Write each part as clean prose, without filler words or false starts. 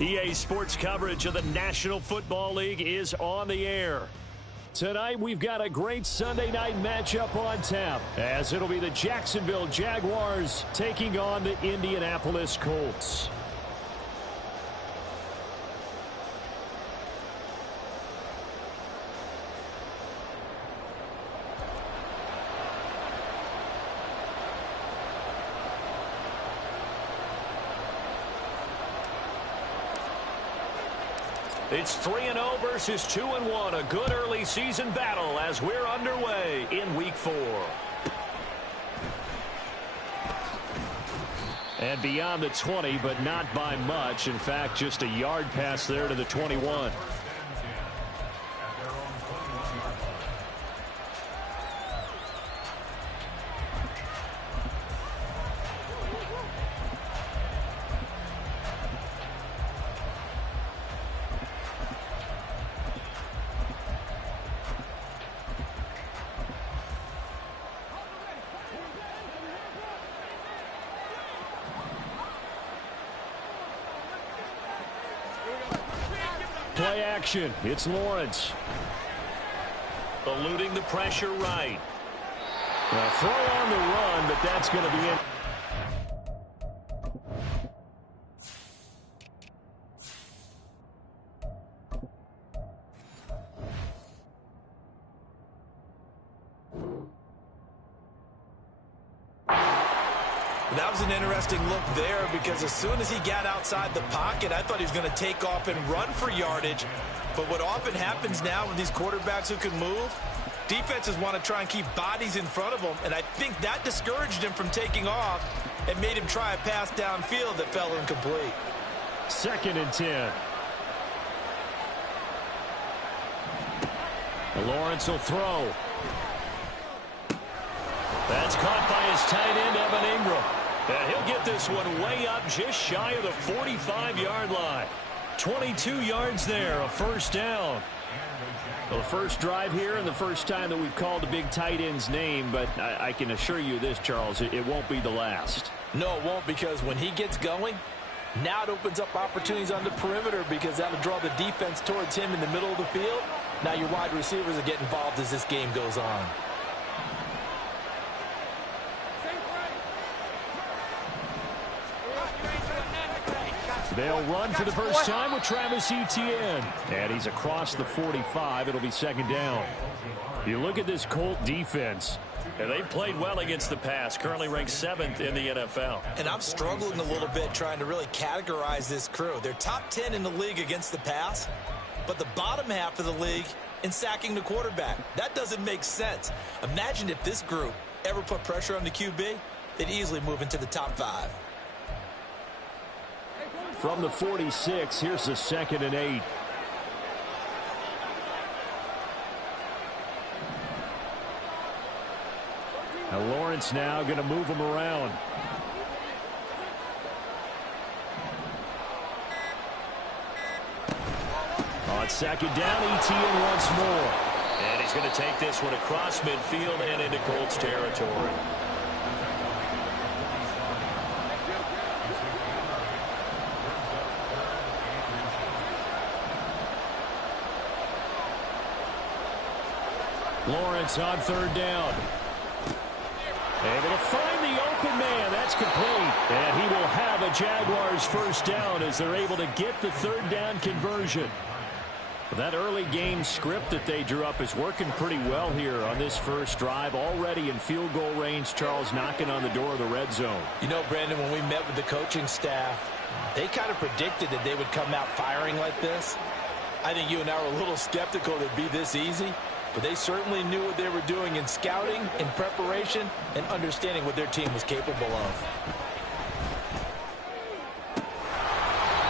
EA Sports coverage of the National Football League is on the air. Tonight, we've got a great Sunday night matchup on tap, as it'll be the Jacksonville Jaguars taking on the Indianapolis Colts. It's 3-0 versus 2-1. A good early season battle as we're underway in Week 4. And beyond the 20, but not by much. In fact, just a yard pass there to the 21. Play action. It's Lawrence. Eluding the pressure right. A throw on the run, but that's going to be in. That was an interesting look there because as soon as he got outside the pocket, I thought he was going to take off and run for yardage. But what often happens now with these quarterbacks who can move, defenses want to try and keep bodies in front of them, and I think that discouraged him from taking off and made him try a pass downfield that fell incomplete. 2nd and 10. Lawrence will throw. That's caught by his tight end, Evan Ingram. And he'll get this one way up just shy of the 45-yard line. 22 yards there, a first down. Well, the first drive here and the first time that we've called a big tight end's name, but I can assure you this, Charles, it won't be the last. No, it won't, because when he gets going, now it opens up opportunities on the perimeter because that'll draw the defense towards him in the middle of the field. Now your wide receivers will get involved as this game goes on. They'll run for the first time with Travis Etienne. And he's across the 45. It'll be 2nd down. You look at this Colt defense. And they've played well against the pass. Currently ranked 7th in the NFL. And I'm struggling a little bit trying to really categorize this crew. They're top 10 in the league against the pass, but the bottom half of the league in sacking the quarterback. That doesn't make sense. Imagine if this group ever put pressure on the QB, they'd easily move into the top 5. From the 46, here's the 2nd and 8. Now Lawrence now going to move him around. On 2nd down, Etienne once more. And he's going to take this one across midfield and into Colts territory. Lawrence on 3rd down. Able to find the open man. That's complete. And he will have a Jaguars first down as they're able to get the 3rd down conversion. That early game script that they drew up is working pretty well here on this first drive. Already in field goal range, Charles, knocking on the door of the red zone. You know, Brandon, when we met with the coaching staff, they kind of predicted that they would come out firing like this. I think you and I were a little skeptical that it'd be this easy. But they certainly knew what they were doing in scouting, in preparation, and understanding what their team was capable of.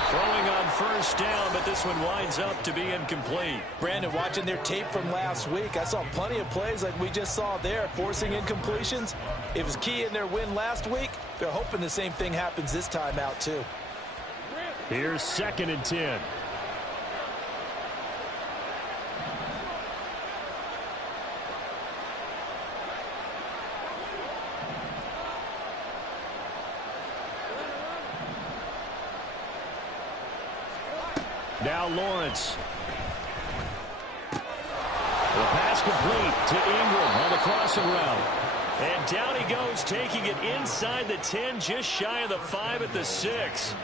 Throwing on first down, but this one winds up to be incomplete. Brandon, watching their tape from last week, I saw plenty of plays like we just saw there, forcing incompletions. It was key in their win last week. They're hoping the same thing happens this time out, too. Here's 2nd and 10. Now Lawrence. The pass complete to Ingram on the crossing route. And down he goes, taking it inside the 10, just shy of the 5 at the 6.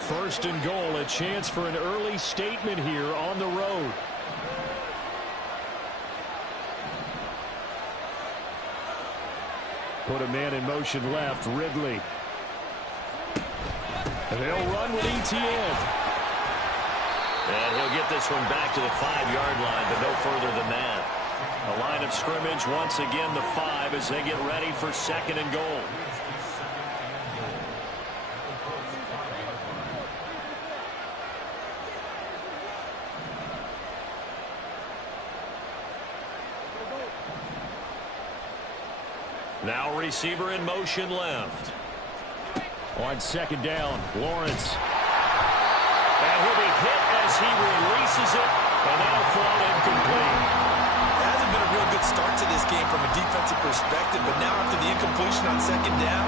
First and goal, a chance for an early statement here on the road. Put a man in motion left, Ridley. And they'll run with ETN. And he'll get this one back to the 5-yard line, but no further than that. A line of scrimmage, once again the 5 as they get ready for second and goal. Now receiver in motion left. On second down, Lawrence. And he'll be hit as he releases it, and that'll fall incomplete. It hasn't been a real good start to this game from a defensive perspective, but now after the incompletion on second down,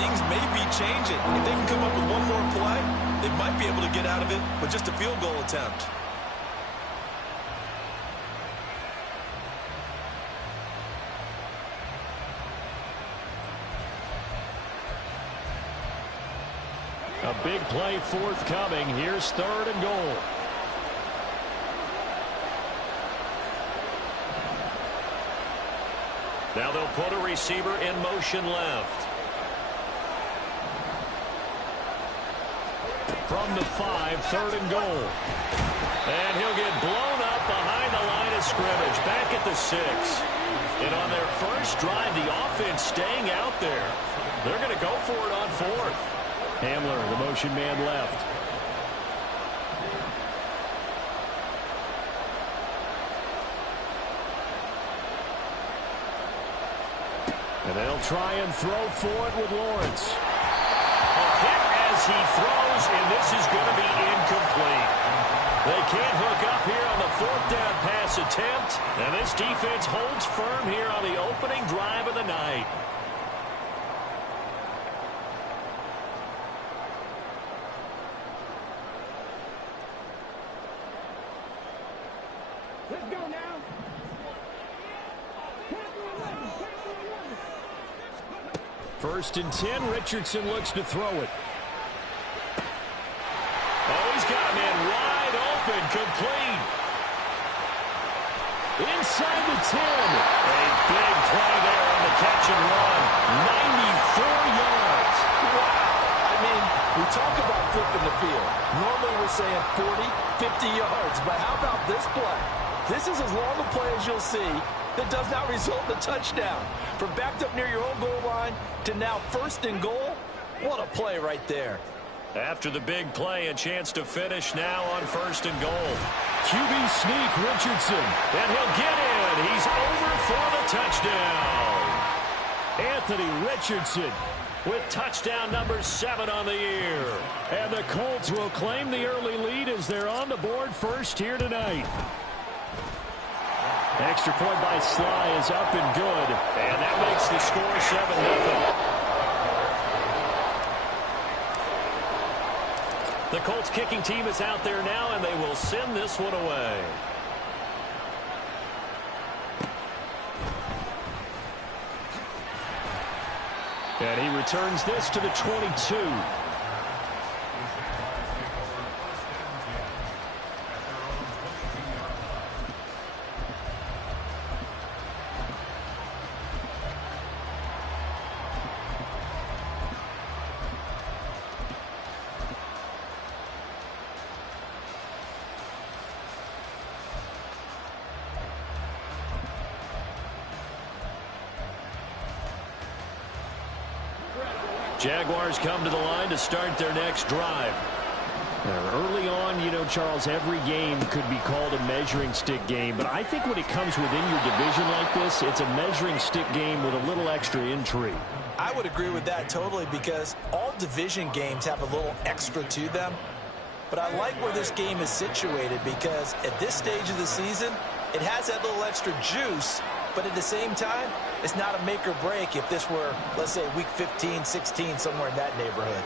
things may be changing. If they can come up with one more play, they might be able to get out of it with just a field goal attempt. A big play forthcoming. Here's third and goal. Now they'll put a receiver in motion left. From the 5, third and goal. And he'll get blown up behind the line of scrimmage. Back at the 6. And on their first drive, the offense staying out there. They're going to go for it on 4th. Hamler, the motion man left. And they'll try and throw for it with Lawrence. A hit as he throws, and this is going to be incomplete. They can't hook up here on the 4th down pass attempt, and this defense holds firm here on the opening drive of the night. Let's go now. First and 10, Richardson looks to throw it. Oh, he's got a man wide open, complete. Inside the 10. A big play there on the catch and run. 94 yards. Wow. I mean, we talk about flipping the field. Normally we're saying 40, 50 yards, but how about this play? This is as long a play as you'll see that does not result in a touchdown. From backed up near your own goal line to now first and goal, what a play right there. After the big play, a chance to finish now on first and goal. QB sneak, Richardson, and he'll get in. He's over for the touchdown. Anthony Richardson with touchdown number 7 on the year. And the Colts will claim the early lead as they're on the board first here tonight. Extra point by Sly is up and good. And that makes the score 7-0. The Colts kicking team is out there now, and they will send this one away. And he returns this to the 22. Jaguars come to the line to start their next drive. Early on, you know, Charles, every game could be called a measuring stick game. But I think when it comes within your division like this, it's a measuring stick game with a little extra intrigue. I would agree with that totally because all division games have a little extra to them. But I like where this game is situated because at this stage of the season, it has that little extra juice. But at the same time, it's not a make or break if this were, let's say, week 15, 16, somewhere in that neighborhood.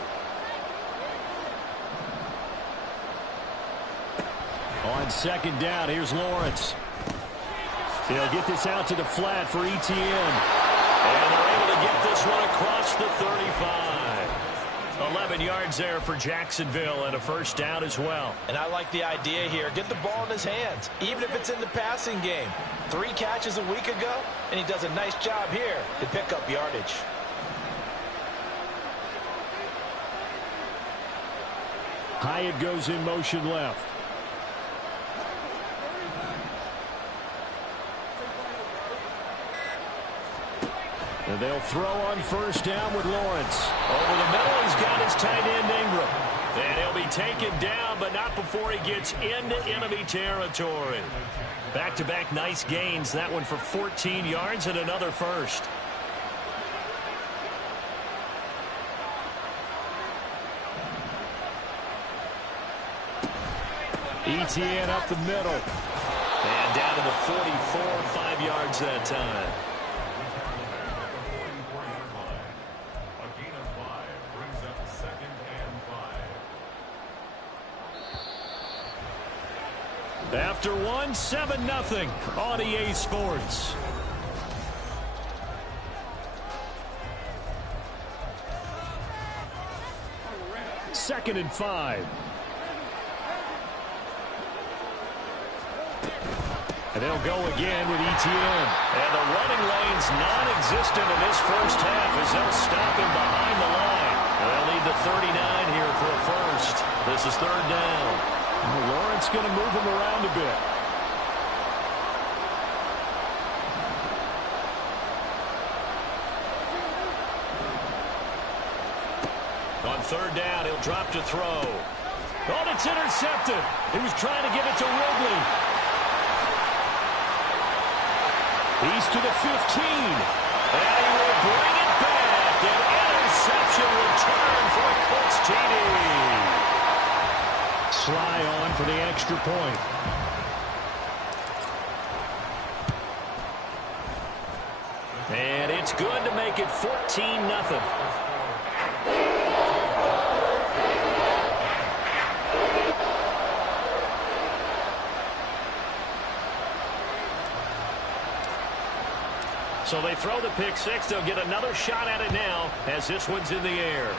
On second down, here's Lawrence. He'll get this out to the flat for Etienne. And they're able to get this one across the 35. 11 yards there for Jacksonville and a first down as well. And I like the idea here. Get the ball in his hands, even if it's in the passing game. 3 catches a week ago, and he does a nice job here to pick up yardage. Hyatt goes in motion left. And they'll throw on first down with Lawrence. Over the middle, he's got his tight end Ingram. And he'll be taken down, but not before he gets into enemy territory. Back-to-back nice gains. That one for 14 yards and another first. Etienne up the middle. And down to the 44, 5 yards that time. After one, 7-0 on EA Sports. Second and 5. And they'll go again with Etienne. And the running lane's non-existent in this first half as they'll stop him behind the line. They'll need the 39 here for a first. This is third down. Lawrence going to move him around a bit. On third down, he'll drop to throw. Oh, it's intercepted. He was trying to give it to Ridley. He's to the 15. And he will bring it back. An interception return for a Colts TD. Sly on for the extra point. And it's good to make it 14-0. So they throw the pick six. They'll get another shot at it now as this one's in the air.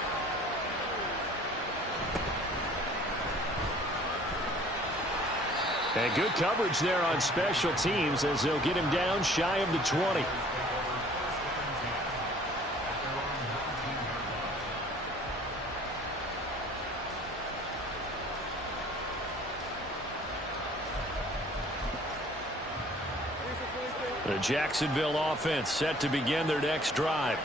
And good coverage there on special teams as they'll get him down shy of the 20. The Jacksonville offense set to begin their next drive.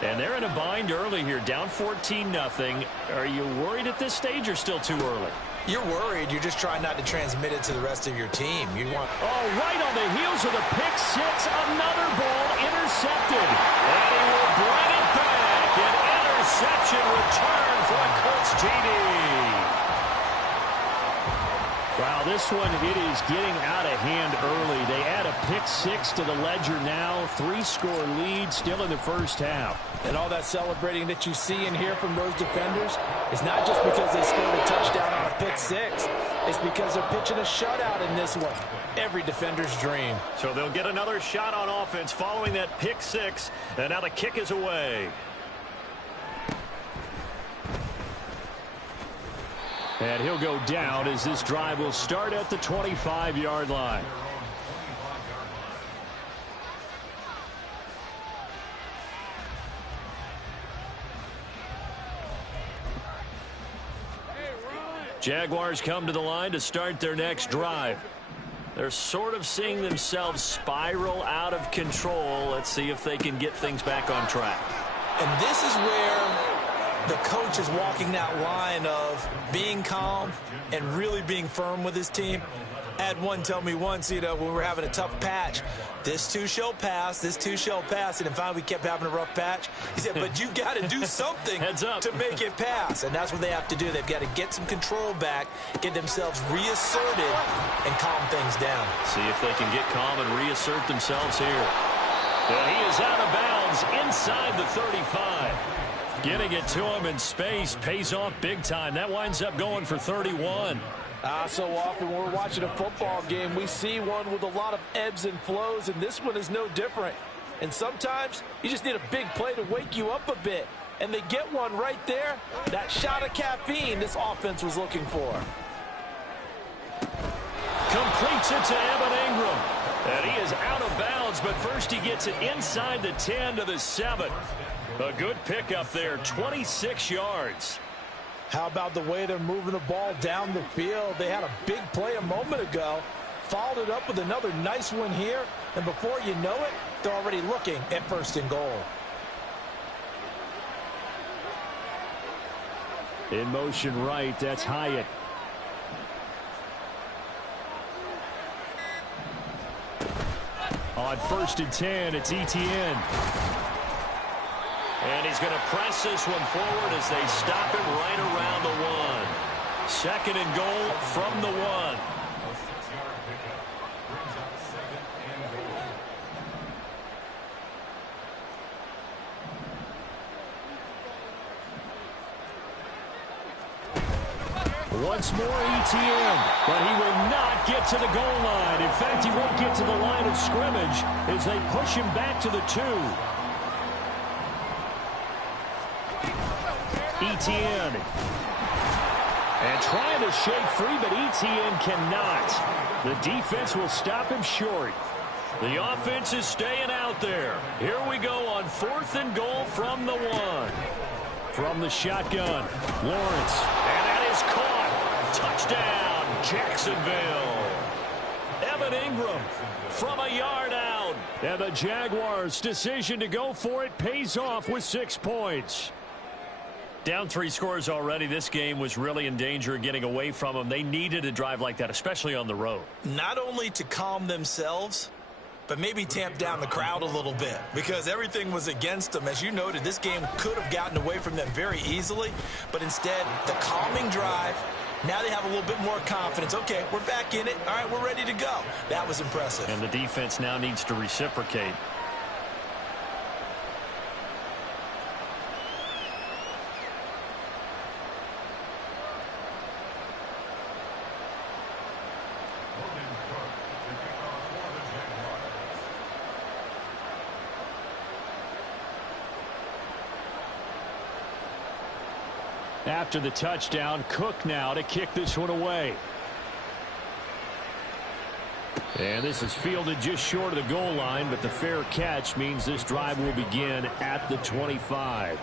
And they're in a bind early here, down 14-0. Are you worried at this stage or still too early? You're worried. You're just trying not to transmit it to the rest of your team. You want. Oh, right on the heels of the pick six. Another ball intercepted. And he will bring it back. An interception return for a Colts TD. Wow, this one, it is getting out of hand early. They add a pick six to the ledger now. 3-score lead still in the first half. And all that celebrating that you see and hear from those defenders is not just because they scored a touchdown on a pick six. It's because they're pitching a shutout in this one. Every defender's dream. So they'll get another shot on offense following that pick six. And now the kick is away. And he'll go down as this drive will start at the 25-yard line. Jaguars come to the line to start their next drive. They're sort of seeing themselves spiral out of control. Let's see if they can get things back on track. And this is where the coach is walking that line of being calm and really being firm with his team. I had one tell me once, when we were having a tough patch, this too shall pass, this too shall pass. And finally we kept having a rough patch. He said, but you got to do something to make it pass. And that's what they have to do. They've got to get some control back, get themselves reasserted, and calm things down. See if they can get calm and reassert themselves here. And he is out of bounds inside the 35. Getting it to him in space pays off big time. That winds up going for 31. So often when we're watching a football game, we see one with a lot of ebbs and flows, and this one is no different. And sometimes you just need a big play to wake you up a bit. And they get one right there. That shot of caffeine this offense was looking for. Completes it to Evan Ingram. And he is out of bounds, but first he gets it inside the 10 to the 7. A good pickup there, 26 yards. How about the way they're moving the ball down the field? They had a big play a moment ago, followed it up with another nice one here, and before you know it, they're already looking at 1st and goal. In motion right, that's Hyatt. On 1st and 10, it's Etienne. And he's going to press this one forward as they stop him right around the 1. 2nd and goal from the 1. Once more Etienne, but he will not get to the goal line. In fact, he won't get to the line of scrimmage as they push him back to the 2. Etienne. And trying to shake free, but Etienne cannot. The defense will stop him short. The offense is staying out there. Here we go on 4th and goal from the 1. From the shotgun, Lawrence. And that is caught. Touchdown, Jacksonville. Evan Ingram from a yard out. And the Jaguars' decision to go for it pays off with 6 points. Down 3 scores already. This game was really in danger of getting away from them. They needed a drive like that, especially on the road. Not only to calm themselves, but maybe tamp down the crowd a little bit because everything was against them. As you noted, this game could have gotten away from them very easily, but instead, the calming drive, now they have a little bit more confidence. Okay, we're back in it. All right, we're ready to go. That was impressive. And the defense now needs to reciprocate. After the touchdown, Cook now to kick this one away. And this is fielded just short of the goal line, but the fair catch means this drive will begin at the 25.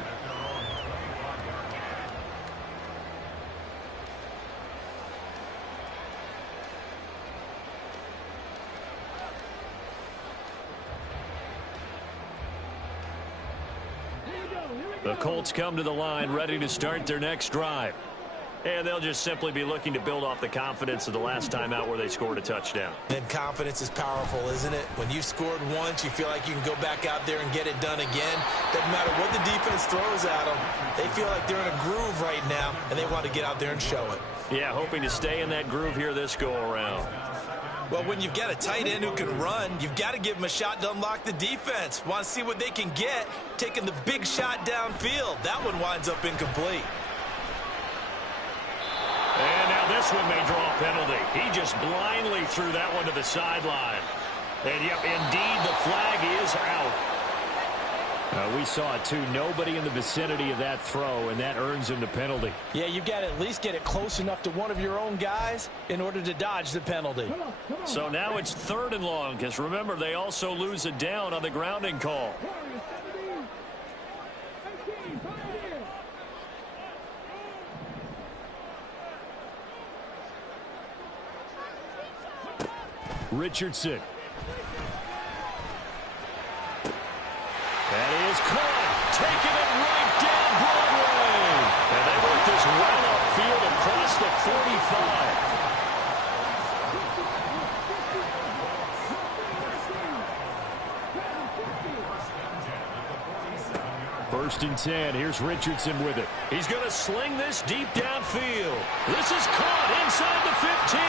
The Colts come to the line ready to start their next drive. And they'll just simply be looking to build off the confidence of the last time out where they scored a touchdown. And confidence is powerful, isn't it? When you've scored once, you feel like you can go back out there and get it done again. Doesn't matter what the defense throws at them. They feel like they're in a groove right now, and they want to get out there and show it. Yeah, hoping to stay in that groove here this go-around. Well, when you've got a tight end who can run, you've got to give him a shot to unlock the defense. Want to see what they can get, taking the big shot downfield. That one winds up incomplete. And now this one may draw a penalty. He just blindly threw that one to the sideline. And, yep, indeed, the flag is out. We saw it, too. Nobody in the vicinity of that throw, and that earns him the penalty. Yeah, you got to at least get it close enough to one of your own guys in order to dodge the penalty. So now it's 3rd and long, because remember, they also lose a down on the grounding call. Richardson. That is caught. Taking it right down Broadway. And they work this well upfield across the 45. First and 10. Here's Richardson with it. He's going to sling this deep downfield. This is caught inside the 15.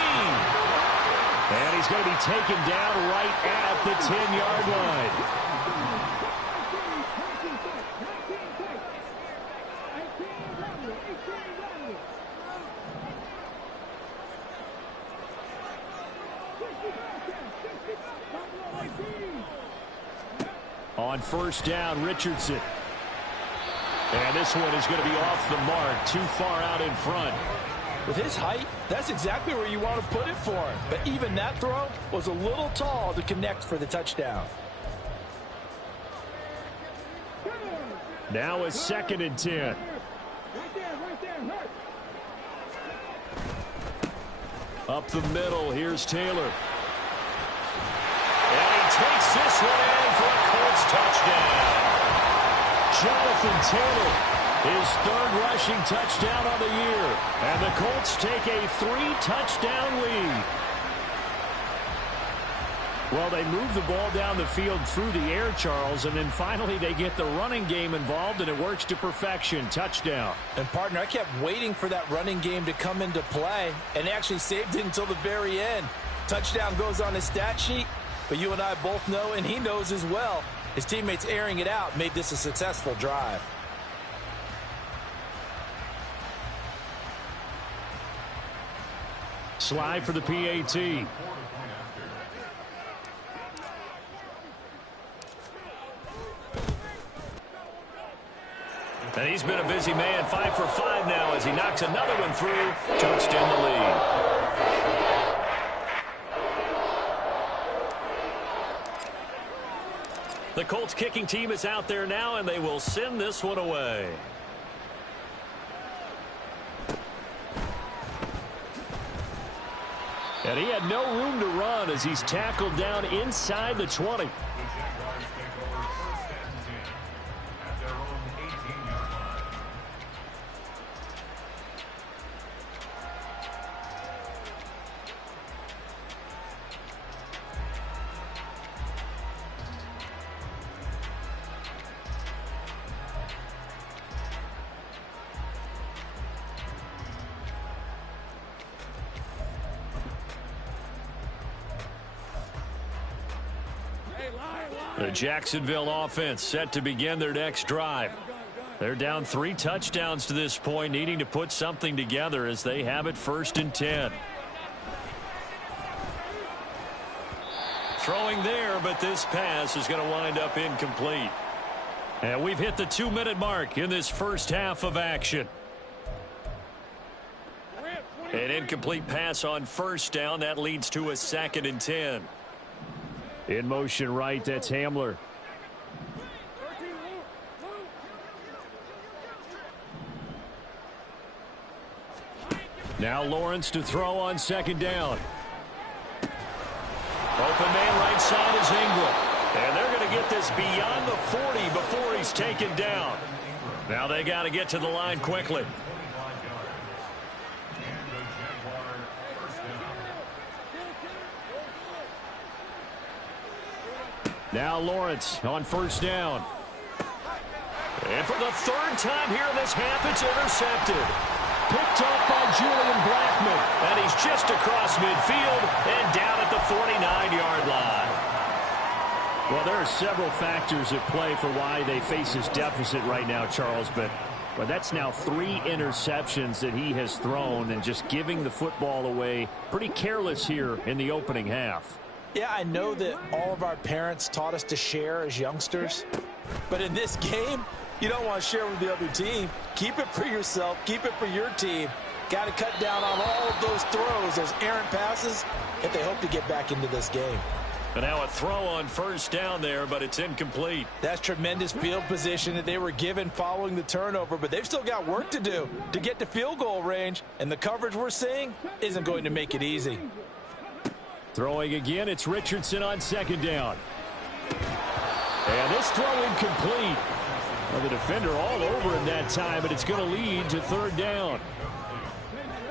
And he's going to be taken down right at the 10-yard line. On first down, Richardson. And this one is going to be off the mark, too far out in front. With his height, that's exactly where you want to put it for him. But even that throw was a little tall to connect for the touchdown. Now a 2nd and 10. Up the middle, here's Taylor. And he takes this one in for a Colts touchdown. Jonathan Taylor, his 3rd rushing touchdown on the year. And the Colts take a 3-touchdown lead. Well, they move the ball down the field through the air, Charles, and then finally they get the running game involved, and it works to perfection. Touchdown. And, partner, I kept waiting for that running game to come into play, and actually saved it until the very end. Touchdown goes on his stat sheet, but you and I both know, and he knows as well, his teammates airing it out made this a successful drive. Slide for the PAT. And he's been a busy man, 5 for 5 now as he knocks another one through to extend the lead. The Colts kicking team is out there now, and they will send this one away. And he had no room to run as he's tackled down inside the 20. The Jacksonville offense set to begin their next drive. They're down 3 touchdowns to this point, needing to put something together as they have it 1st and 10. Throwing there, but this pass is going to wind up incomplete. And we've hit the 2-minute mark in this first half of action. An incomplete pass on first down. That leads to a 2nd and 10. In motion right, that's Hamler. Now Lawrence to throw on 2nd down. Open man right side is Ingram. And they're going to get this beyond the 40 before he's taken down. Now they got to get to the line quickly. Now Lawrence on 1st down. And for the 3rd time here in this half, it's intercepted. Picked up by Julian Blackmon. And he's just across midfield and down at the 49-yard line. Well, there are several factors at play for why they face this deficit right now, Charles, but that's now 3 interceptions that he has thrown and just giving the football away. Pretty careless here in the opening half. Yeah, I know that all of our parents taught us to share as youngsters, but in this game, you don't want to share with the other team. Keep it for yourself. Keep it for your team. Got to cut down on all of those throws, those errant passes, if they hope to get back into this game. And now a throw on 1st down there, but it's incomplete. That's tremendous field position that they were given following the turnover, but they've still got work to do to get to field goal range, and the coverage we're seeing isn't going to make it easy. Throwing again, it's Richardson on 2nd down. And this throw incomplete. Well, the defender all over him that time, but it's going to lead to 3rd down.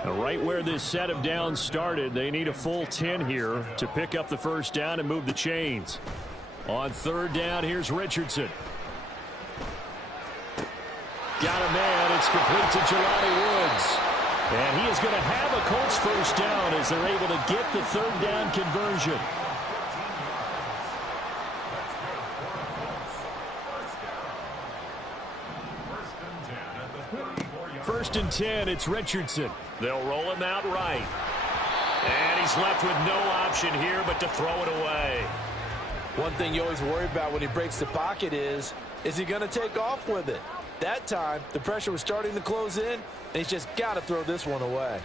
And right where this set of downs started, they need a full 10 here to pick up the 1st down and move the chains. On 3rd down, here's Richardson. Got a man. It's complete to Jelani Woods. And he is going to have a Colts 1st down as they're able to get the 3rd down conversion. First and 10, it's Richardson. They'll roll him out right. And And he's left with no option here but to throw it away. One thing you always worry about when he breaks the pocket is he going to take off with it? That time, the pressure was starting to close in, and he's just got to throw this one away.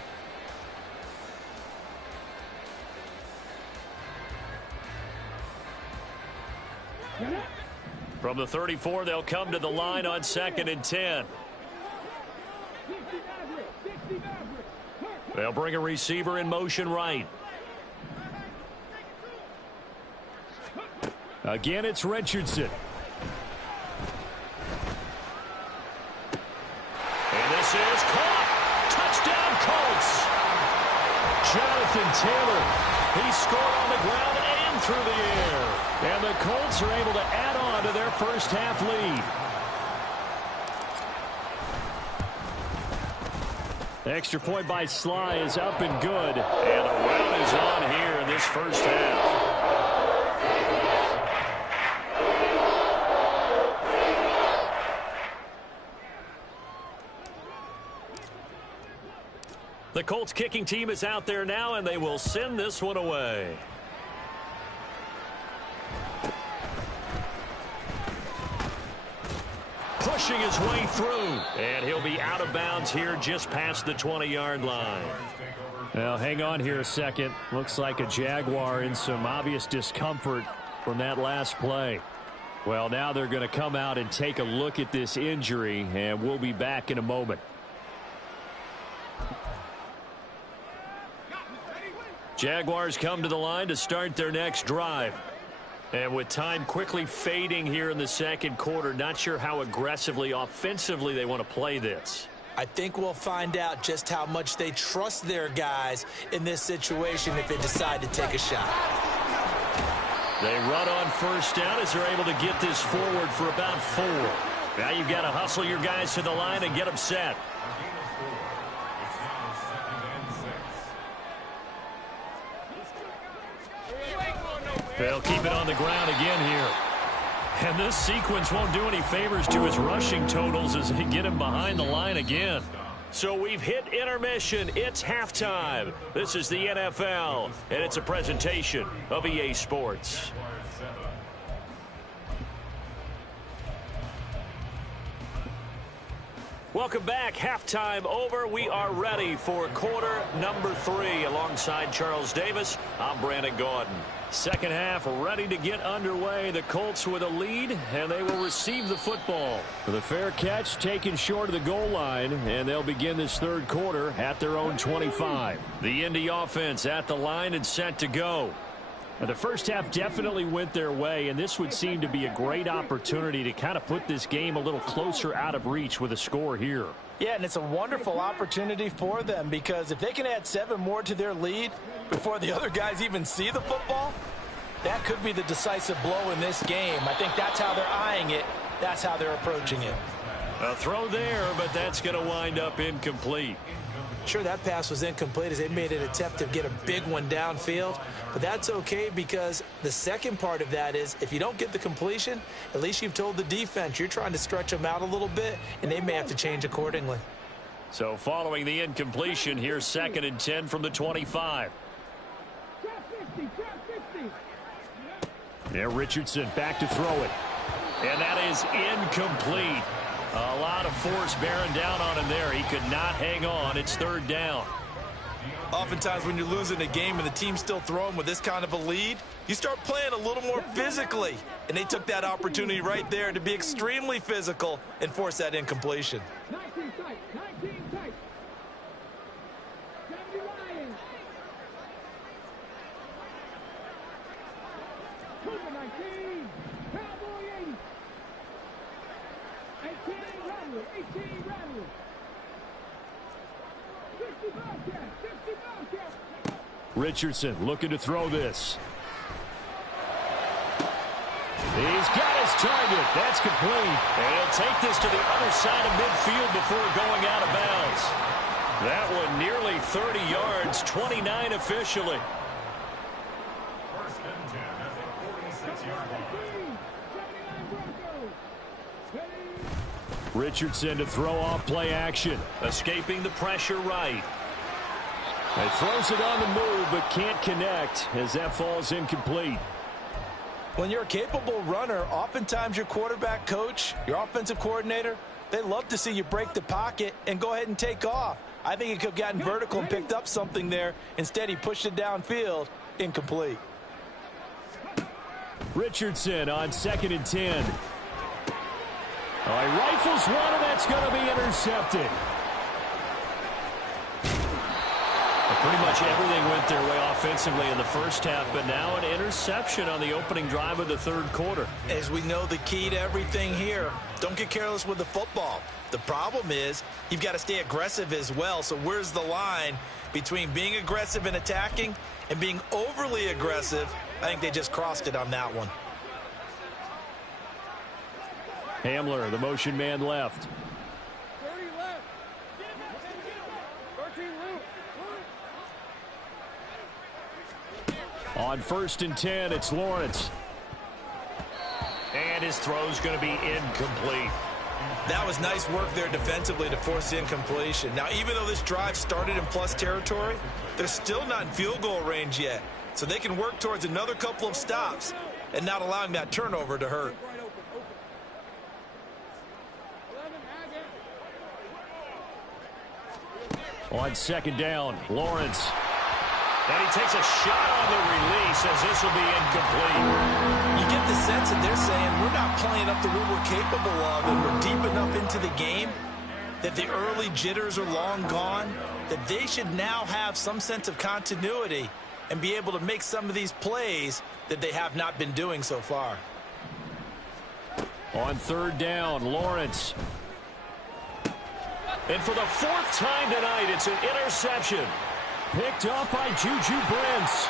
From the 34, they'll come to the line on 2nd and 10. They'll bring a receiver in motion right. Again, it's Richardson. And this is caught. Touchdown, Colts. Jonathan Taylor. He scored on the ground and through the air. And the Colts are able to add on to their first half lead. Extra point by Sly is up and good. And a rout is on here in this first half. The Colts kicking team is out there now, and they will send this one away. Pushing his way through, and he'll be out of bounds here just past the 20-yard line. Now, hang on here a second. Looks like a Jaguar in some obvious discomfort from that last play. Well, now they're going to come out and take a look at this injury, and we'll be back in a moment. Jaguars come to the line to start their next drive. And with time quickly fading here in the second quarter, not sure how aggressively, offensively they want to play this. I think we'll find out just how much they trust their guys in this situation if they decide to take a shot. They run on first down as they're able to get this forward for about 4. Now you've got to hustle your guys to the line and get them set. They'll keep it on the ground again here. And this sequence won't do any favors to his rushing totals as they get him behind the line again. So we've hit intermission. It's halftime. This is the NFL, and it's a presentation of EA Sports. Welcome back. Halftime over. We are ready for quarter number 3. Alongside Charles Davis, I'm Brandon Gaudin. Second half ready to get underway. The Colts with a lead, and they will receive the football. The fair catch taken short of the goal line, and they'll begin this third quarter at their own 25. The Indy offense at the line and set to go. Now, the first half definitely went their way, and this would seem to be a great opportunity to kind of put this game a little closer out of reach with a score here. Yeah, and it's a wonderful opportunity for them because if they can add 7 more to their lead before the other guys even see the football, that could be the decisive blow in this game. I think that's how they're eyeing it. That's how they're approaching it. A throw there, but that's going to wind up incomplete. Sure, that pass was incomplete as they made an attempt to get a big one downfield, but that's okay because the second part of that is if you don't get the completion, at least you've told the defense you're trying to stretch them out a little bit, and they may have to change accordingly. So following the incompletion, here's 2nd and 10 from the 25. There, Richardson back to throw it. And that is incomplete. A lot of force bearing down on him there. He could not hang on. It's 3rd down. Oftentimes when you're losing a game and the team's still throwing with this kind of a lead, you start playing a little more physically. And they took that opportunity right there to be extremely physical and force that incompletion. 19 tight, 19 tight. 70 Lions. 19, Cowboy 80. 18 Rattler, 18 Rattler. 50 Bobcat, 50 Bobcat. Richardson looking to throw this. He's got his target. That's complete. And he'll take this to the other side of midfield before going out of bounds. That one nearly 30 yards, 29 officially. First and 10 at the 46-yard line. 79 Broncos. Ready? Richardson to throw off play action. Escaping the pressure right. He throws it on the move, but can't connect as that falls incomplete. When you're a capable runner, oftentimes your quarterback coach, your offensive coordinator, they love to see you break the pocket and go ahead and take off. I think he could have gotten vertical and picked up something there. Instead, he pushed it downfield. Incomplete. Richardson on 2nd and 10. Oh, he rifles one, and that's going to be intercepted. Pretty much everything went their way offensively in the first half, but now an interception on the opening drive of the third quarter. As we know, the key to everything here, don't get careless with the football. The problem is you've got to stay aggressive as well. So where's the line between being aggressive and attacking and being overly aggressive? I think they just crossed it on that one. Hamler, the motion man left. 30 left. 13 loose. On 1st and 10, it's Lawrence. And his throw's going to be incomplete. That was nice work there defensively to force the incompletion. Now, even though this drive started in plus territory, they're still not in field goal range yet. So they can work towards another couple of stops and not allowing that turnover to hurt. On 2nd down, Lawrence. And he takes a shot on the release as this will be incomplete. You get the sense that they're saying we're not playing up to what we're capable of, and we're deep enough into the game that the early jitters are long gone, that they should now have some sense of continuity and be able to make some of these plays that they have not been doing so far. On 3rd down, Lawrence. And for the 4th time tonight, it's an interception. Picked up by Juju Brents.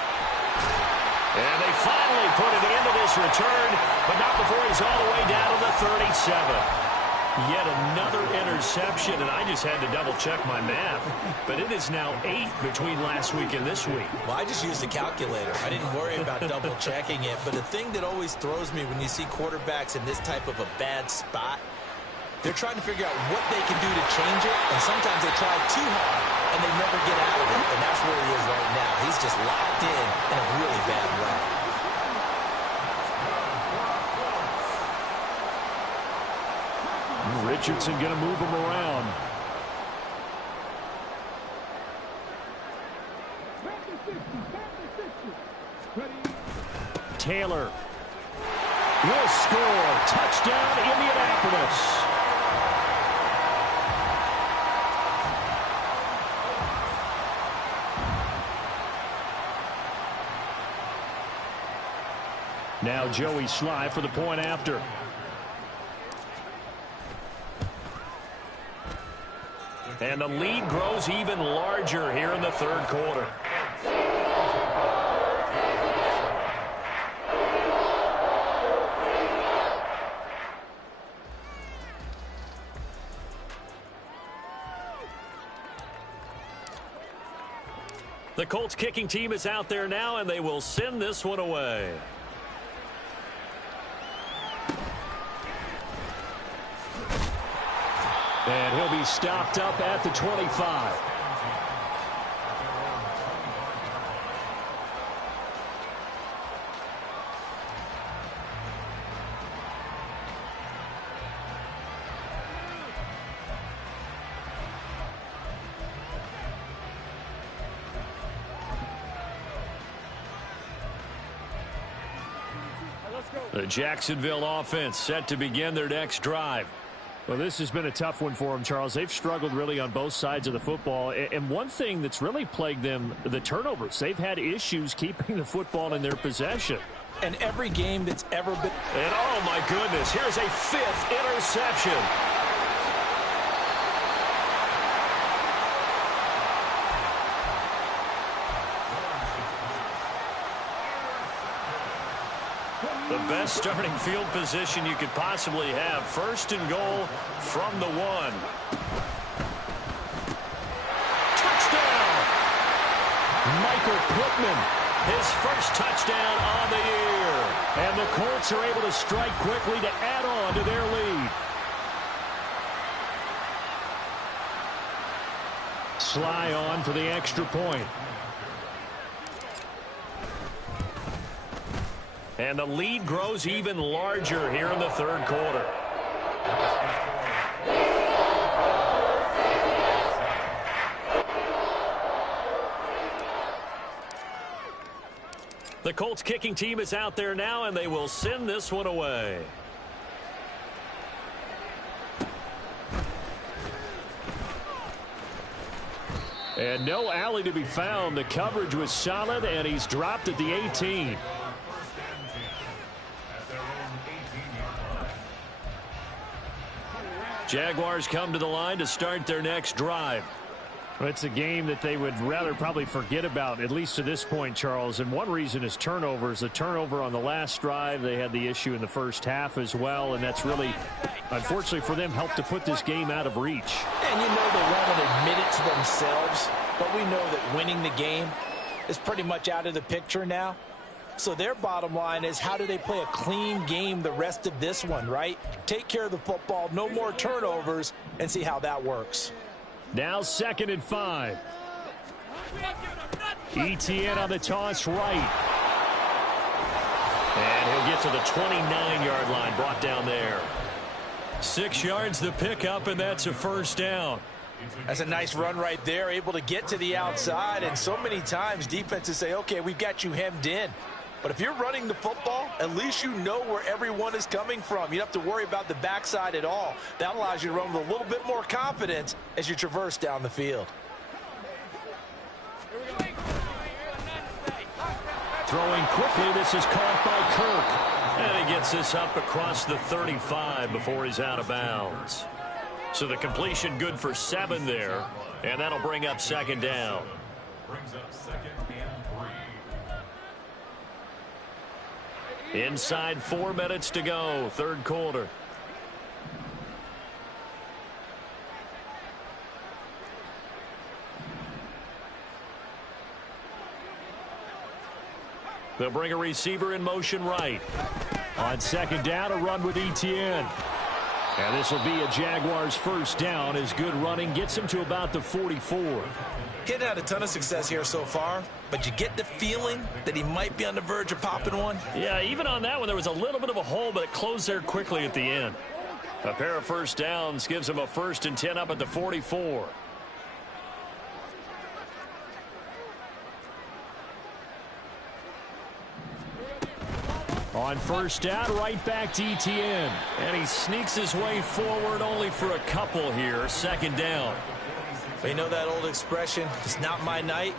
And they finally put an end to this return, but not before he's all the way down to the 37. Yet another interception, and I just had to double-check my math. But it is now 8 between last week and this week. Well, I just used a calculator. I didn't worry about double-checking it. But the thing that always throws me when you see quarterbacks in this type of a bad spot, they're trying to figure out what they can do to change it, and sometimes they try too hard, and they never get out of it. And that's where he is right now. He's just locked in a really bad way. Richardson going to move him around. Taylor will score. Touchdown, Indianapolis. Now Joey Sly for the point after. And the lead grows even larger here in the third quarter. The Colts kicking team is out there now, and they will send this one away. And he'll be stopped up at the 25. The Jacksonville offense set to begin their next drive. Well, this has been a tough one for them, Charles. They've struggled really on both sides of the football. And one thing that's really plagued them, the turnovers. They've had issues keeping the football in their possession. And every game that's ever been... And oh my goodness, here's a 5th interception. The best starting field position you could possibly have. 1st and goal from the 1. Touchdown! Michael Pittman. His first touchdown on the year. And the Colts are able to strike quickly to add on to their lead. Sly on for the extra point. And the lead grows even larger here in the third quarter. The Colts kicking team is out there now, and they will send this one away. And no alley to be found. The coverage was solid, and he's dropped at the 18. Jaguars come to the line to start their next drive. Well, it's a game that they would rather probably forget about, at least to this point, Charles. And one reason is turnovers. A turnover on the last drive. They had the issue in the first half as well, and that's really, unfortunately for them, helped to put this game out of reach. And you know they won't admit it to themselves, but we know that winning the game is pretty much out of the picture now. So their bottom line is, how do they play a clean game the rest of this one, right? Take care of the football, no more turnovers, and see how that works. Now 2nd and 5. Etienne on the toss right. And he'll get to the 29-yard line, brought down there. 6 yards the pickup, and that's a first down. That's a nice run right there, able to get to the outside. And so many times defenses say, okay, we've got you hemmed in. But if you're running the football, at least you know where everyone is coming from. You don't have to worry about the backside at all. That allows you to run with a little bit more confidence as you traverse down the field. Throwing quickly, this is caught by Kirk. And he gets this up across the 35 before he's out of bounds. So the completion good for 7 there, and that'll bring up 2nd down. Brings up 2nd and 3. Inside 4 minutes to go, third quarter. They'll bring a receiver in motion right. On 2nd down, a run with Etienne. And this will be a Jaguars first down as good running gets him to about the 44. Getting had a ton of success here so far, but you get the feeling that he might be on the verge of popping one. Yeah, even on that one, there was a little bit of a hole, but it closed there quickly at the end. A pair of first downs gives him a 1st and 10 up at the 44. On 1st down, right back to Etienne. And he sneaks his way forward only for a couple here. 2nd down. You know that old expression, it's not my night?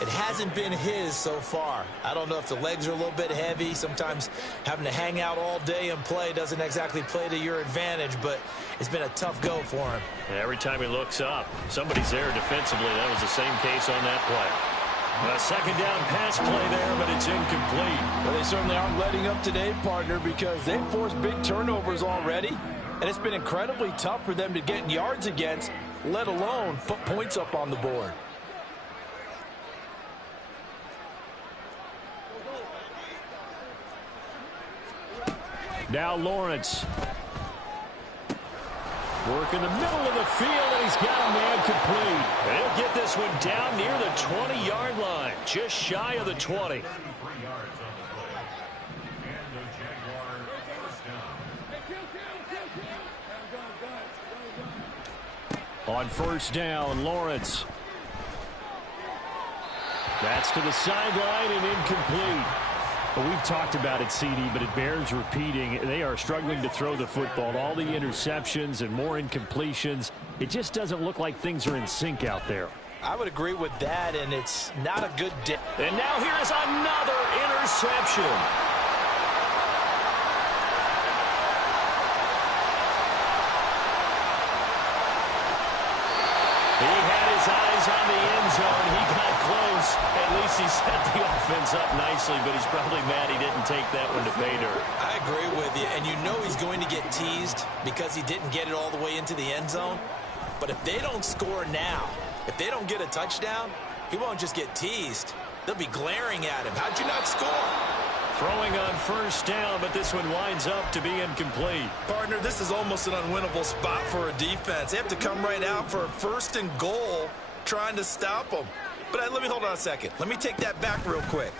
It hasn't been his so far. I don't know if the legs are a little bit heavy. Sometimes having to hang out all day and play doesn't exactly play to your advantage, but it's been a tough go for him. Every time he looks up, somebody's there defensively. That was the same case on that play. A 2nd down pass play there, but it's incomplete. Well, they certainly aren't letting up today, partner, because they've forced big turnovers already, and it's been incredibly tough for them to get yards against, let alone put points up on the board. Now Lawrence. Work in the middle of the field, and he's got a man complete. And he'll get this one down near the 20-yard line, just shy of the 20. 33 yards on the play. And the Jaguar first down. On 1st down, Lawrence. That's to the sideline and incomplete. But we've talked about it, CD, but it bears repeating. They are struggling to throw the football. All the interceptions and more incompletions. It just doesn't look like things are in sync out there. I would agree with that, and it's not a good day. And now here's another interception. He had his eyes on the end zone. He got close. At least he set the offense up nicely, but he's probably mad he didn't take that one to pay dirt. I agree with you, and you know he's going to get teased because he didn't get it all the way into the end zone. But if they don't score now, if they don't get a touchdown, he won't just get teased. They'll be glaring at him. How'd you not score? Throwing on 1st down, but this one winds up to be incomplete. Partner, this is almost an unwinnable spot for a defense. They have to come right out for a 1st and goal trying to stop them. But let me hold on a second. Let me take that back real quick.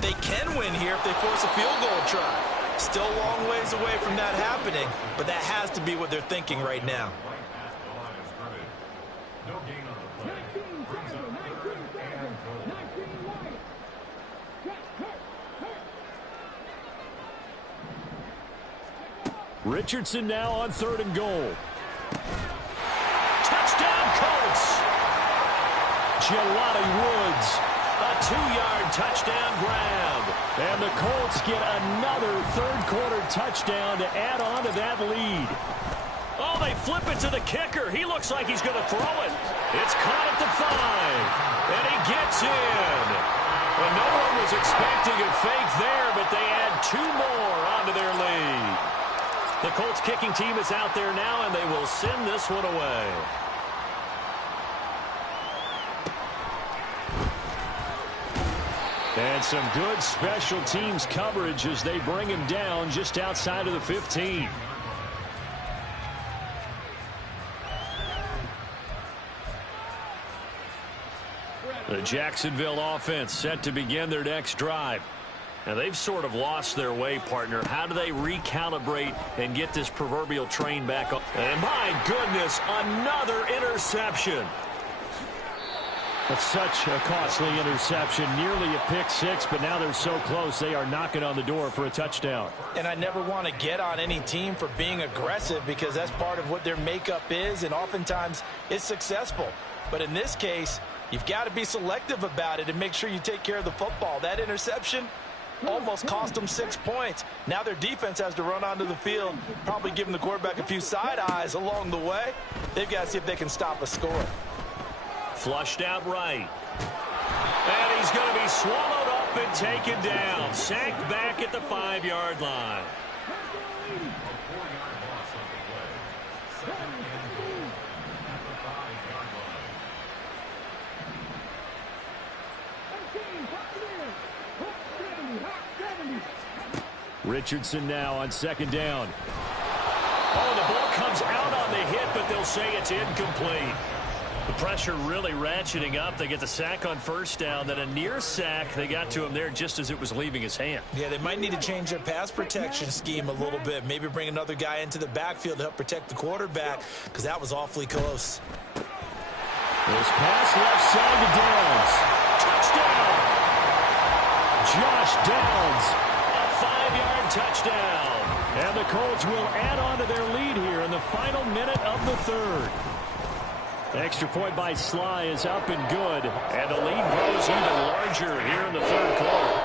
They can win here if they force a field goal try. Still a long ways away from that happening, but that has to be what they're thinking right now. No gain on the play. Brings up third and goal. Richardson now on 3rd and goal. Touchdown Colts. Jelani Woods, a 2-yard touchdown grab. And the Colts get another third-quarter touchdown to add on to that lead. Oh, they flip it to the kicker. He looks like he's going to throw it. It's caught at the 5, and he gets in. And no one was expecting a fake there, but they add 2 more onto their lead. The Colts kicking team is out there now, and they will send this one away. And some good special teams coverage as they bring him down just outside of the 15. The Jacksonville offense set to begin their next drive. Now, they've sort of lost their way, partner. How do they recalibrate and get this proverbial train back on? And my goodness, another interception. That's such a costly interception, nearly a pick six, but now they're so close they are knocking on the door for a touchdown. And I never want to get on any team for being aggressive because that's part of what their makeup is, and oftentimes it's successful. But in this case, you've got to be selective about it and make sure you take care of the football. That interception almost cost them 6 points. Now their defense has to run onto the field, probably giving the quarterback a few side eyes along the way. They've got to see if they can stop a score. Flushed out right. And he's going to be swallowed up and taken down. Sacked back at the 5-yard line. A 4-yard loss on the play. 2nd and goal at the 5-yard line. Richardson now on 2nd down. Oh, the ball comes out on the hit, but they'll say it's incomplete. The pressure really ratcheting up. They get the sack on 1st down, then a near sack. They got to him there just as it was leaving his hand. Yeah, they might need to change their pass protection scheme a little bit. Maybe bring another guy into the backfield to help protect the quarterback because that was awfully close. This pass left side to Downs. Touchdown! Josh Downs. A 5-yard touchdown. And the Colts will add on to their lead here in the final minute of the 3rd. Extra point by Sly is up and good. And the lead grows even larger here in the 3rd quarter.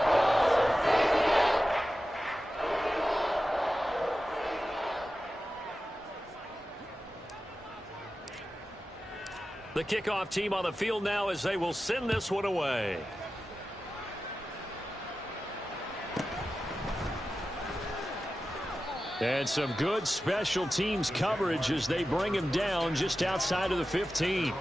The kickoff team on the field now as they will send this one away. And some good special teams coverage as they bring him down just outside of the 15.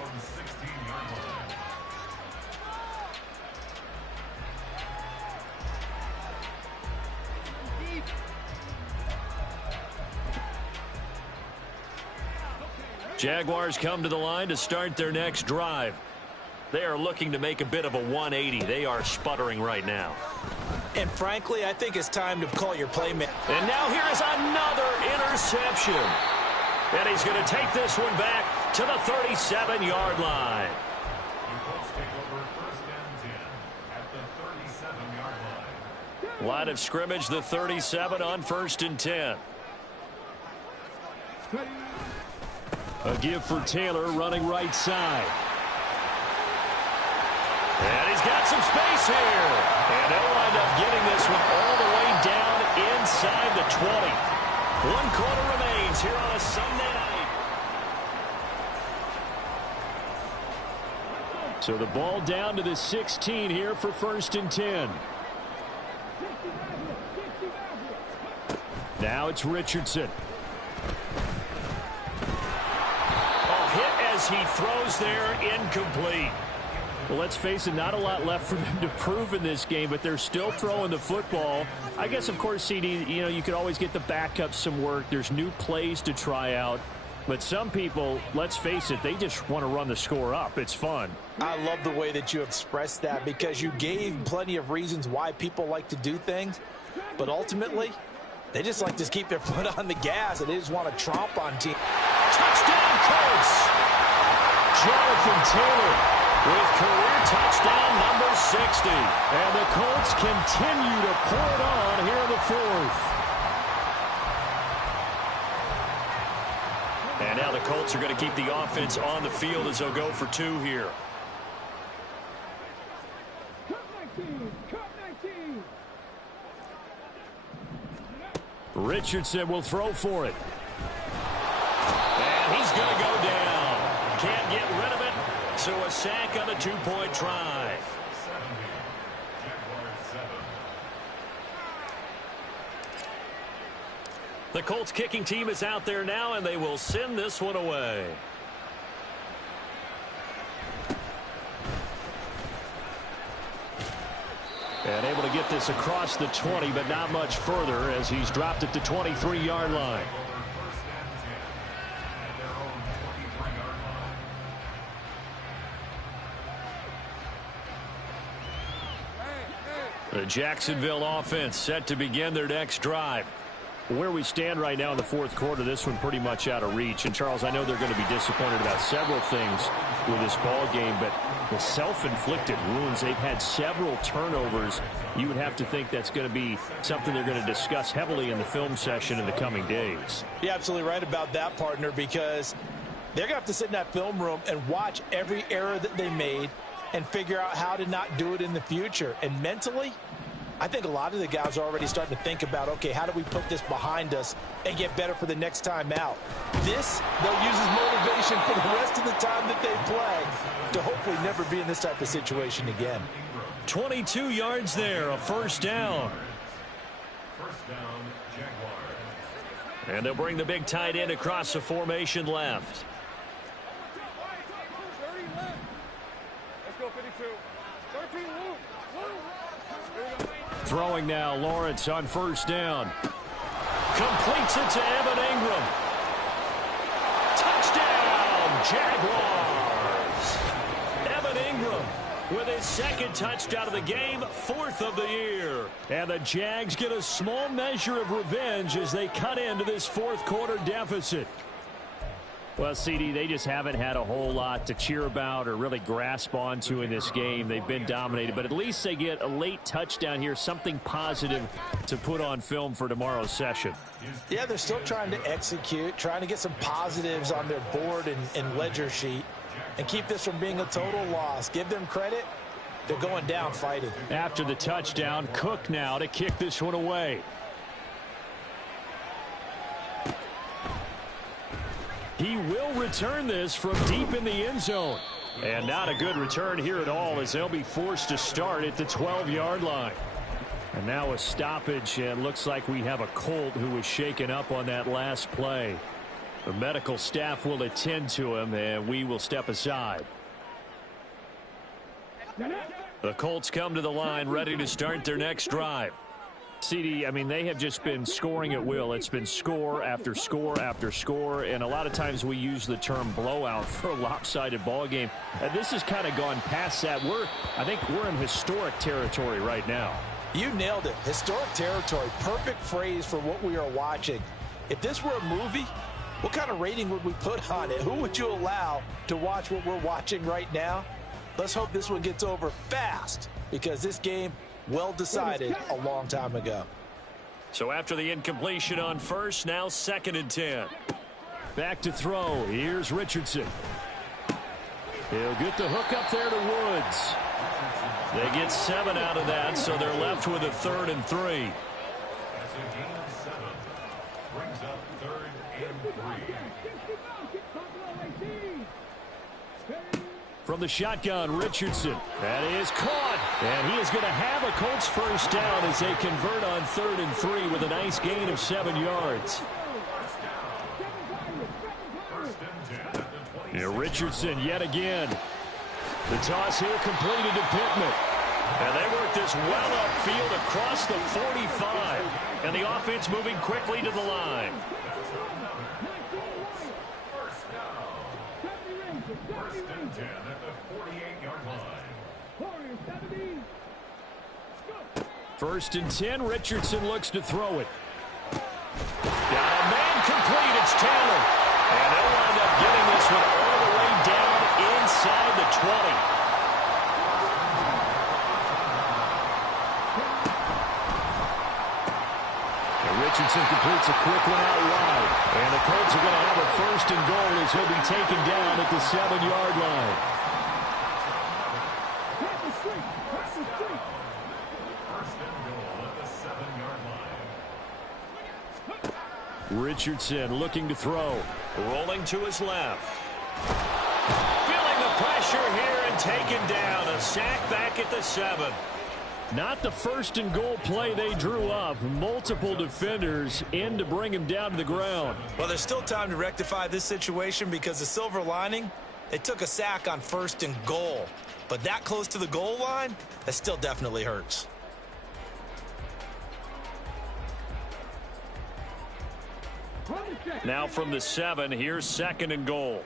Jaguars come to the line to start their next drive. They are looking to make a bit of a 180. They are sputtering right now. And frankly, I think it's time to call your playmaker. And now here is another interception. And he's going to take this one back to the 37-yard line. The Colts take over 1st and 10 at the 37-yard line. Line of scrimmage, the 37 on 1st and 10. A give for Taylor running right side. And he's got some space here. And they'll wind up getting this one all the way down inside the 20. 1 quarter remains here on a Sunday night. So the ball down to the 16 here for 1st and 10. Now it's Richardson. A hit as he throws there, incomplete. Well, let's face it, not a lot left for them to prove in this game, but they're still throwing the football. I guess, of course, CD, you could always get the backup some work. There's new plays to try out. But some people, let's face it, they just want to run the score up. It's fun. I love the way that you expressed that because you gave plenty of reasons why people like to do things. But ultimately, they just like to keep their foot on the gas and they just want to tromp on teams. Touchdown, Colts! Jonathan Taylor with career touchdown number 60. And the Colts continue to pour it on here in the fourth. And now the Colts are going to keep the offense on the field as they'll go for 2 here. Richardson will throw for it. And he's going to go down. Can't get rid of it. So a sack on the 2-point try. The Colts kicking team is out there now, and they will send this one away. And able to get this across the 20, but not much further as he's dropped it to 23-yard line. The Jacksonville offense set to begin their next drive. Where we stand right now in the fourth quarter, this one pretty much out of reach. And, Charles, I know they're going to be disappointed about several things with this ball game, but the self-inflicted wounds, they've had several turnovers. You would have to think that's going to be something they're going to discuss heavily in the film session in the coming days. You're absolutely right about that, partner, because they're going to have to sit in that film room and watch every error that they made and figure out how to not do it in the future. And mentally, I think a lot of the guys are already starting to think about, okay, how do we put this behind us and get better for the next time out? This, they'll use as motivation for the rest of the time that they play to hopefully never be in this type of situation again. 22 yards there, a first down. First down, Jaguars. And they'll bring the big tight end across the formation left. 30 left. Let's go 52. 13 Luke. Throwing now, Lawrence on first down. Completes it to Evan Ingram. Touchdown, Jaguars. Evan Ingram with his second touchdown of the game, 4th of the year. And the Jags get a small measure of revenge as they cut into this fourth quarter deficit. Well, CD, they just haven't had a whole lot to cheer about or really grasp onto in this game. They've been dominated, but at least they get a late touchdown here, something positive to put on film for tomorrow's session. Yeah, they're still trying to execute, trying to get some positives on their board and ledger sheet and keep this from being a total loss. Give them credit. They're going down fighting. After the touchdown, Cook now to kick this one away. He will return this from deep in the end zone. And not a good return here at all as they'll be forced to start at the 12-yard line. And now a stoppage, and looks like we have a Colt who was shaken up on that last play. The medical staff will attend to him, and we will step aside. The Colts come to the line ready to start their next drive. CD, I mean, they have just been scoring at will. It's been score after score after score, and a lot of times we use the term blowout for a lopsided ball game. This has kind of gone past that. I think we're in historic territory right now. You nailed it. Historic territory. Perfect phrase for what we are watching. If this were a movie, what kind of rating would we put on it? Who would you allow to watch what we're watching right now? Let's hope this one gets over fast, because this game, well decided a long time ago. So after the incompletion on first, now 2nd and 10. Back to throw. Here's Richardson. He'll get the hook up there to Woods. They get 7 out of that, so they're left with a 3rd and 3. That's a gain of 7. Brings up 3rd and 3. From the shotgun, Richardson. That is caught. And he is going to have a Colts first down as they convert on 3rd and 3 with a nice gain of 7 yards. Yeah, Richardson yet again. The toss here completed to Pittman. And they work this well upfield across the 45. And the offense moving quickly to the line. First and 10 at the 48-yard line. First and 10, Richardson looks to throw it. Got a man complete, it's Taylor. And they'll wind up getting this one all the way down inside the 20. Richardson completes a quick one out wide. And the Colts are going to have a first and goal as he'll be taken down at the 7-yard line. First and goal at the 7-yard line. Richardson looking to throw. Rolling to his left. Feeling the pressure here and taken down. A sack back at the 7. Not the first and goal play they drew up. Multiple defenders in to bring him down to the ground. Well, there's still time to rectify this situation because the silver lining, they took a sack on first and goal. But that close to the goal line, that still definitely hurts. Now from the 7, here's second and goal.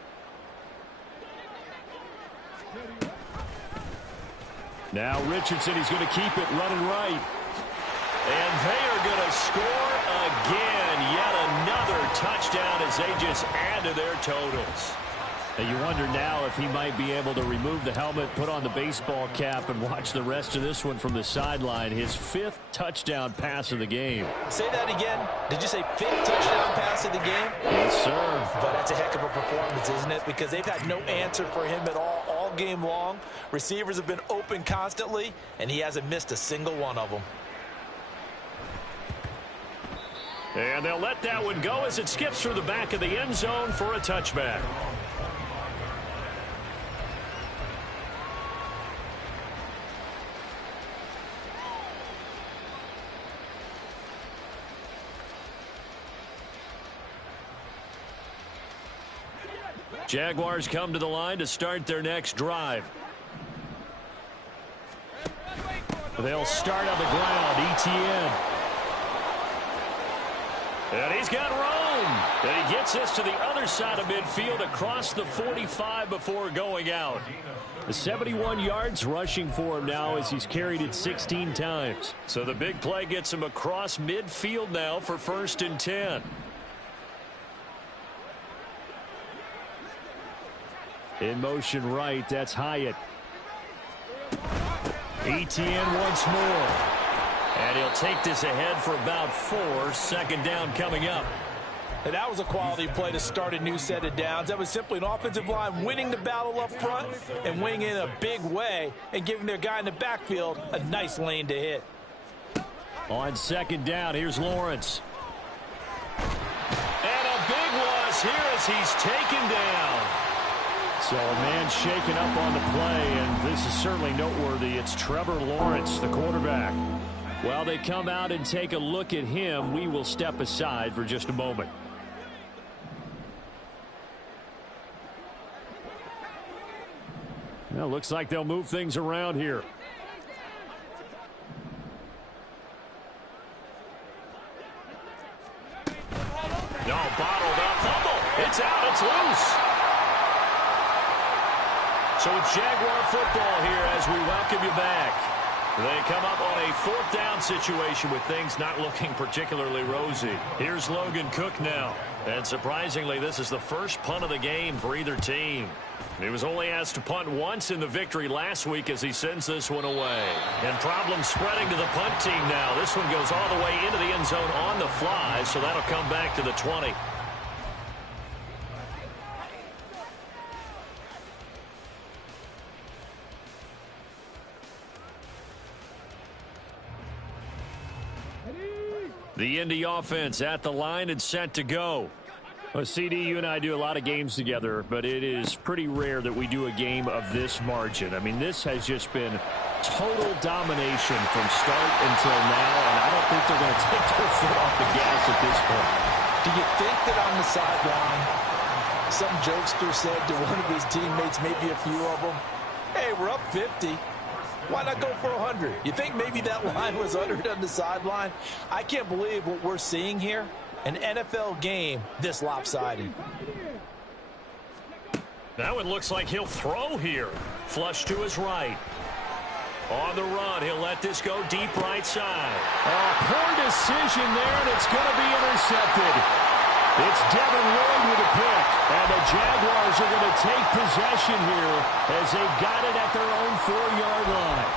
Now Richardson, he's going to keep it running right. And they are going to score again. Yet another touchdown as they just add to their totals. And you wonder now if he might be able to remove the helmet, put on the baseball cap, and watch the rest of this one from the sideline. His 5th touchdown pass of the game. Say that again. Did you say 5th touchdown pass of the game? Yes, sir. But that's a heck of a performance, isn't it? Because they've had no answer for him at all game long. Receivers have been open constantly, and he hasn't missed a single one of them. And they'll let that one go as it skips through the back of the end zone for a touchback. Jaguars come to the line to start their next drive. They'll start on the ground. ETN. And he's got room. And he gets us to the other side of midfield across the 45 before going out. The 71 yards rushing for him now as he's carried it 16 times. So the big play gets him across midfield now for first and 10. In motion right, that's Hyatt. ETN once more. And he'll take this ahead for about 4. Second down coming up. And that was a quality play to start a new set of downs. That was simply an offensive line winning the battle up front and winning in a big way and giving their guy in the backfield a nice lane to hit. On second down, here's Lawrence. And a big loss here as he's taken down. So a man shaken up on the play, and this is certainly noteworthy. It's Trevor Lawrence, the quarterback. While they come out and take a look at him, we will step aside for just a moment. Well, looks like they'll move things around here. No, bottled up. Fumble. It's out. It's loose. So it's Jaguar football here as we welcome you back. They come up on a 4th down situation with things not looking particularly rosy. Here's Logan Cook now. And surprisingly, this is the first punt of the game for either team. He was only asked to punt once in the victory last week as he sends this one away. And problems spreading to the punt team now. This one goes all the way into the end zone on the fly, so that'll come back to the 20. The Indy offense at the line and set to go. Well, CD, you and I do a lot of games together, but it is pretty rare that we do a game of this margin. I mean, this has just been total domination from start until now, and I don't think they're going to take their foot off the gas at this point. Do you think that on the sideline, some jokester said to one of his teammates, maybe a few of them, hey, we're up 50. Why not go for 100? You think maybe that line was uttered on the sideline? I can't believe what we're seeing here. An NFL game this lopsided. Now it looks like he'll throw here. Flush to his right. On the run, he'll let this go deep right side. Oh, poor decision there, and it's going to be intercepted. It's Devin Lloyd with a pick, and the Jaguars are going to take possession here as they've got it at their own 4-yard line.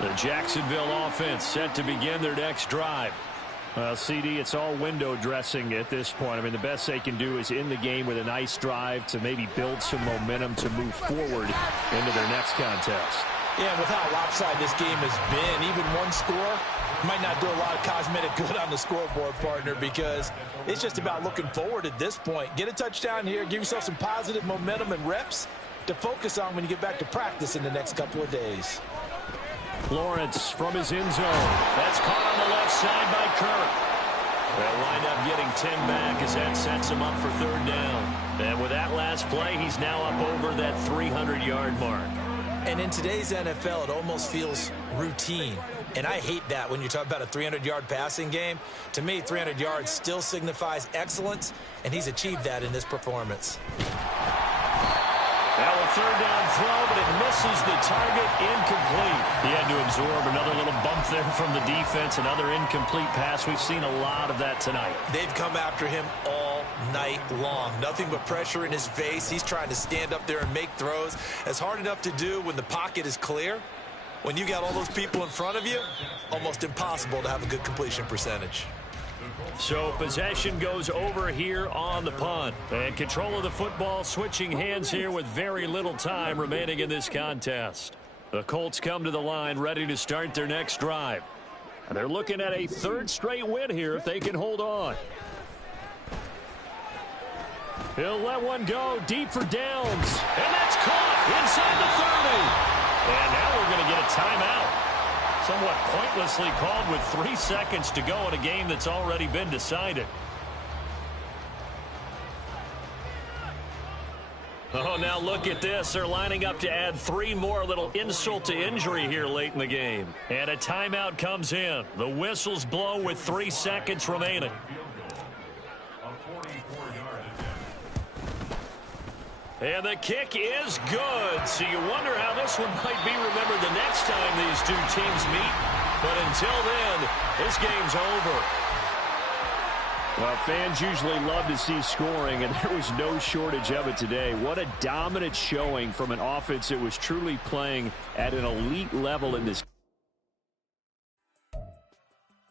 The Jacksonville offense set to begin their next drive. Well, CD, it's all window dressing at this point. I mean, the best they can do is end the game with a nice drive to maybe build some momentum to move forward into their next contest. Yeah, with how lopsided this game has been, even one score might not do a lot of cosmetic good on the scoreboard, partner, because it's just about looking forward at this point. Get a touchdown here, give yourself some positive momentum and reps to focus on when you get back to practice in the next couple of days. Lawrence from his end zone. That's caught on the left side by Kirk. They'll wind up getting 10 back as that sets him up for third down. And with that last play, he's now up over that 300-yard mark. And in today's NFL, it almost feels routine. And I hate that when you talk about a 300-yard passing game. To me, 300 yards still signifies excellence, and he's achieved that in this performance. Now a third down throw, but it misses the target, incomplete. He had to absorb another little bump there from the defense, another incomplete pass. We've seen a lot of that tonight. They've come after him all night long. Nothing but pressure in his face. He's trying to stand up there and make throws. It's hard enough to do when the pocket is clear. When you got all those people in front of you, almost impossible to have a good completion percentage. So possession goes over here on the punt. And control of the football switching hands here with very little time remaining in this contest. The Colts come to the line ready to start their next drive. And they're looking at a third straight win here if they can hold on. He'll let one go deep for Downs. And that's caught inside the 30. And now we're going to get a timeout. Somewhat pointlessly called with 3 seconds to go in a game that's already been decided. Oh, now look at this. They're lining up to add 3 more, little insult to injury here late in the game. And a timeout comes in. The whistles blow with 3 seconds remaining. And the kick is good. So you wonder how this one might be remembered the next time these two teams meet. But until then, this game's over. Well, fans usually love to see scoring, and there was no shortage of it today. What a dominant showing from an offense that was truly playing at an elite level in this